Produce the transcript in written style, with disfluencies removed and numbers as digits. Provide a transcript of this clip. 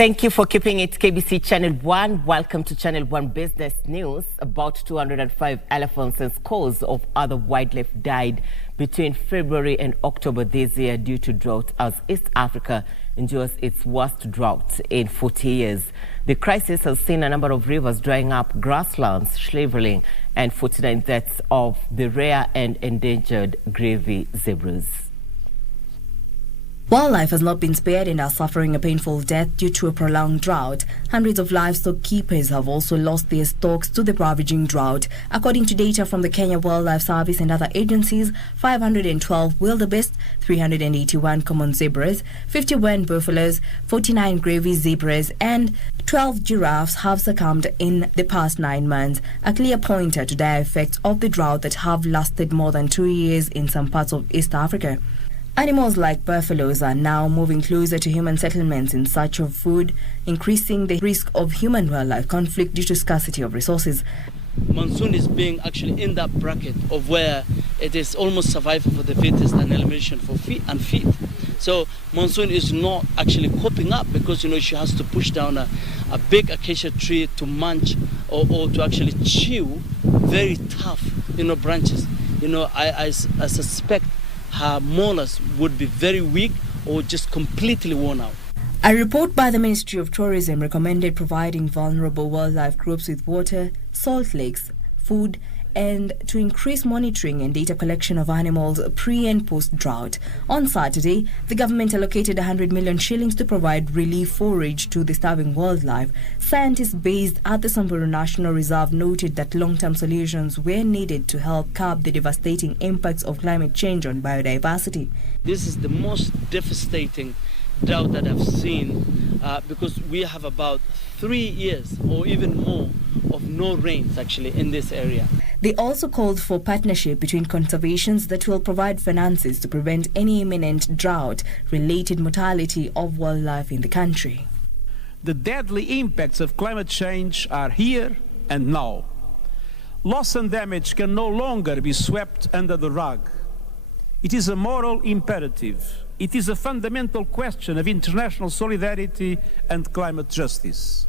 Thank you for keeping it KBC Channel 1. Welcome to Channel 1 Business News. About 205 elephants and scores of other wildlife died between February and October this year due to drought as East Africa endures its worst drought in 40 years. The crisis has seen a number of rivers drying up, grasslands, shriveling, and 49 deaths of the rare and endangered Grevy zebras. Wildlife has not been spared and are suffering a painful death due to a prolonged drought. Hundreds of livestock keepers have also lost their stocks to the ravaging drought. According to data from the Kenya Wildlife Service and other agencies, 512 wildebeest, 381 common zebras, 51 buffaloes, 49 Grevy zebras, and 12 giraffes have succumbed in the past 9 months, a clear pointer to the effects of the drought that have lasted more than 2 years in some parts of East Africa. Animals like buffaloes are now moving closer to human settlements in search of food, increasing the risk of human-wildlife conflict due to scarcity of resources. Monsoon is being actually in that bracket of where it is almost survival for the fittest and elimination for feed. So monsoon is not actually coping up because, she has to push down a big acacia tree to munch or to actually chew very tough, branches. I suspect her molars would be very weak or just completely worn out. A report by the Ministry of Tourism recommended providing vulnerable wildlife groups with water, salt licks, food, and to increase monitoring and data collection of animals pre- and post-drought. On Saturday, the government allocated 100 million shillings to provide relief forage to the starving wildlife. Scientists based at the Samburu National Reserve noted that long-term solutions were needed to help curb the devastating impacts of climate change on biodiversity. This is the most devastating drought that I've seen because we have about 3 years or even more of no rains actually in this area. They also called for partnership between conservations that will provide finances to prevent any imminent drought-related mortality of wildlife in the country. The deadly impacts of climate change are here and now. Loss and damage can no longer be swept under the rug. It is a moral imperative. It is a fundamental question of international solidarity and climate justice.